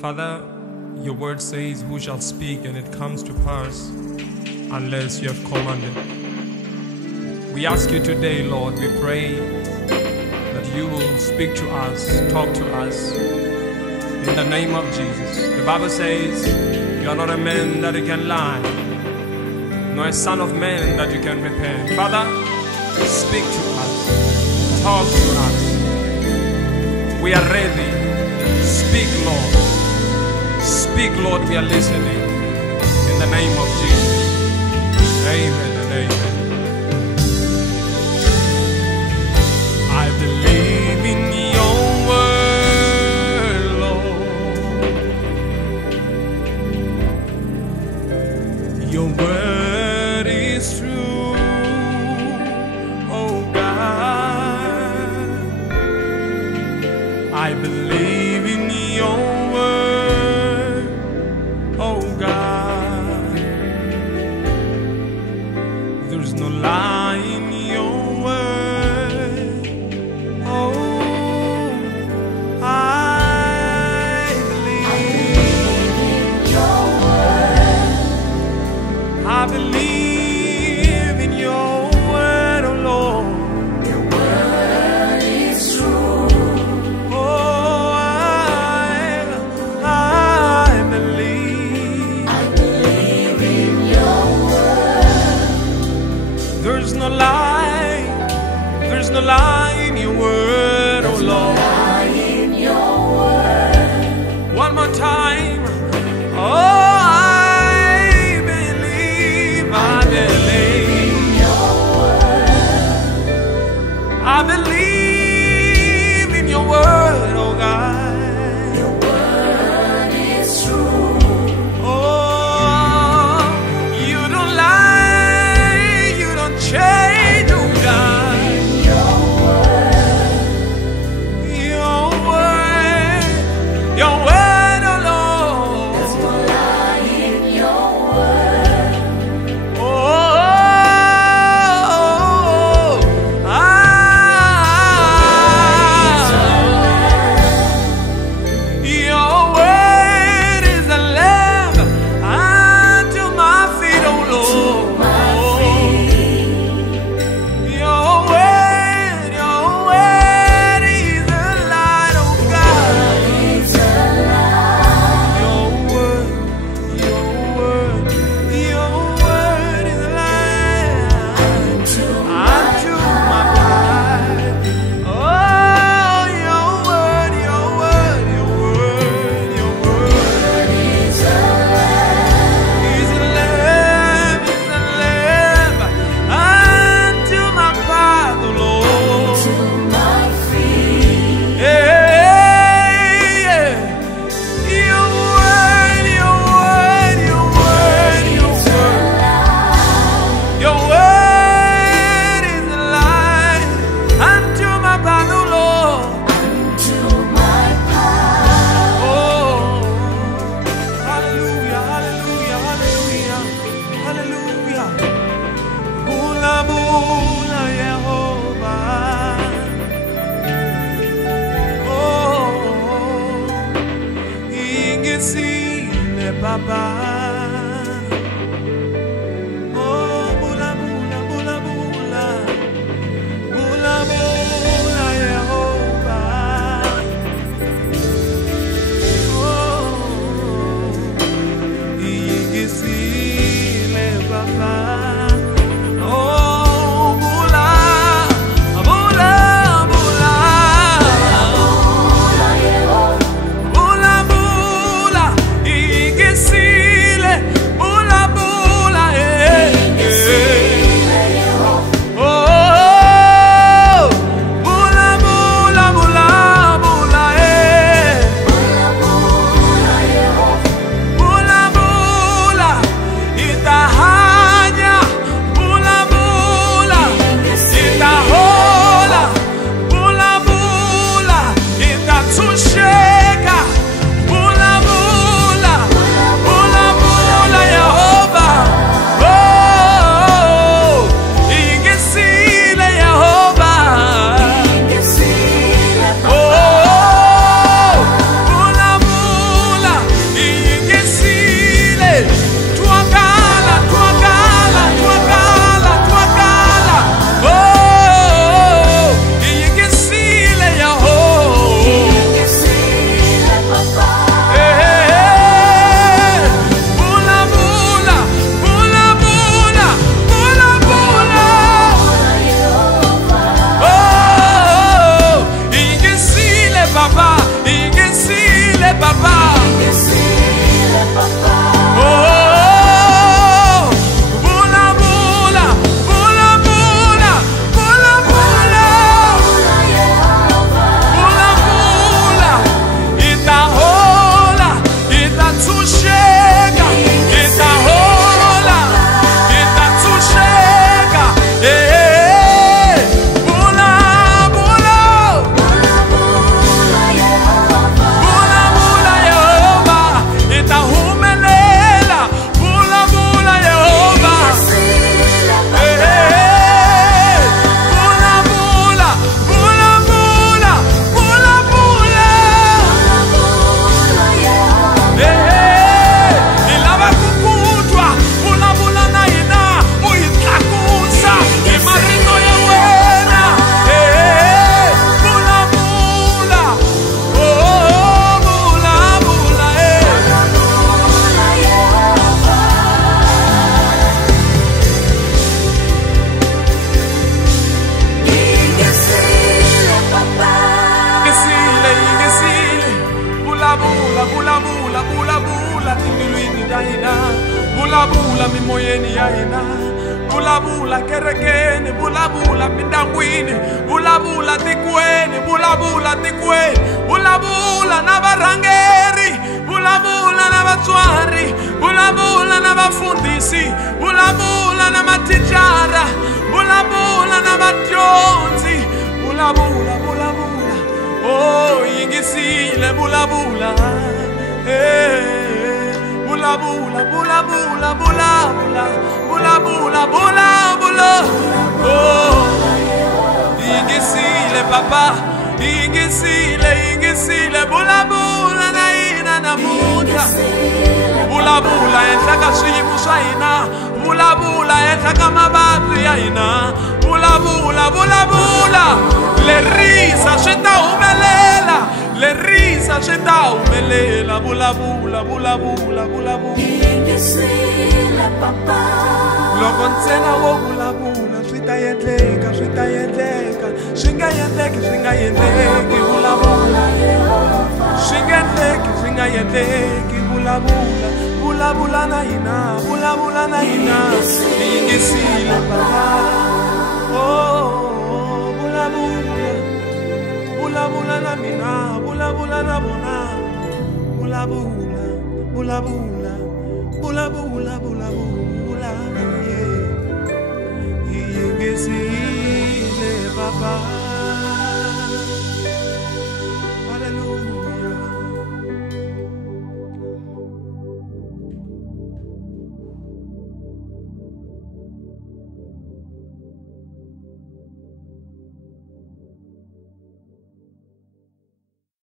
Father, your word says, who shall speak and it comes to pass unless you have commanded. We ask you today, Lord, we pray that you will speak to us, talk to us in the name of Jesus. The Bible says, you are not a man that you can lie, nor a son of man that you can repent. Father, speak to us, talk to us. We are ready. Speak, Lord. Speak, Lord, we are listening. In the name of Jesus. Amen and amen. I believe in your word, Lord. Your word is true, oh God. I believe in your word, oh God. There's no lie in your word, oh, I believe in your word. I believe in your word, oh Lord. Your word is true. Oh, I believe in your word. There's no lie in your word, oh Lord. In your word. One more time. Oh, I believe in your word. I believe in your word, oh God. Your word is true. Oh, you don't lie, you don't change, oh God. Your word, oh Lord. There's no lie in your word. Oh, your word is a lamp unto my feet, oh Lord. Your word is a light, oh God. Your word is a light unto my path. Oh, your word is a lamp unto my path, oh Lord. Yeah. Your word is a light unto my path, oh Lord. Oh, hallelujah, hallelujah, hallelujah, hallelujah. Vulavula, Jehova. Oh, ingesile Baba. Oh, vulavula, vulavula, vulavula, Jehova. Oh, ingesile Baba. Oh, vula, vula, vula. Vulavula, ingesile Vulavula, vulavula, vulavula timbilwini ta hina. Vulavula mimoyeni ya hina. Vulavula kerekeni, vulavula mindangwini, vulavula tikweni, vulavula tikweni, vulavula na varhangeri, vulavula na vatswari, vulavula na vafundhisi, vulavula na mathicara, vulavula na vadyondzi, vulavula, vulavula, oh yingisile vulavula, vulavula, vulavula, vulavula, vulavula, vulavula, oh yingisile papa, yingisile, yingisile, vulavula na hina namuntlha, vulavula henhla ka swiyimo swa hina, vulavula henhla ka mavabyi ya hina, vulavula, vulavula, lerisa swi ta humelela, lerisa swi ta humelela, vulavula, vulavula, vulavula, yingisile papa, loko ntsena wo vulavula swi ta endleka, swi ta endleka, swi nga endleki, swi nga endleki, vulavula, swi nga endleki, swi nga endleki, vulavula, vulavula na hina, vulavula na hina, yingisile papa, oh vulavula, vulavula na mina, vulavula na vona, vulavula, vulavula, vulavula, vulavula, yingisile papa.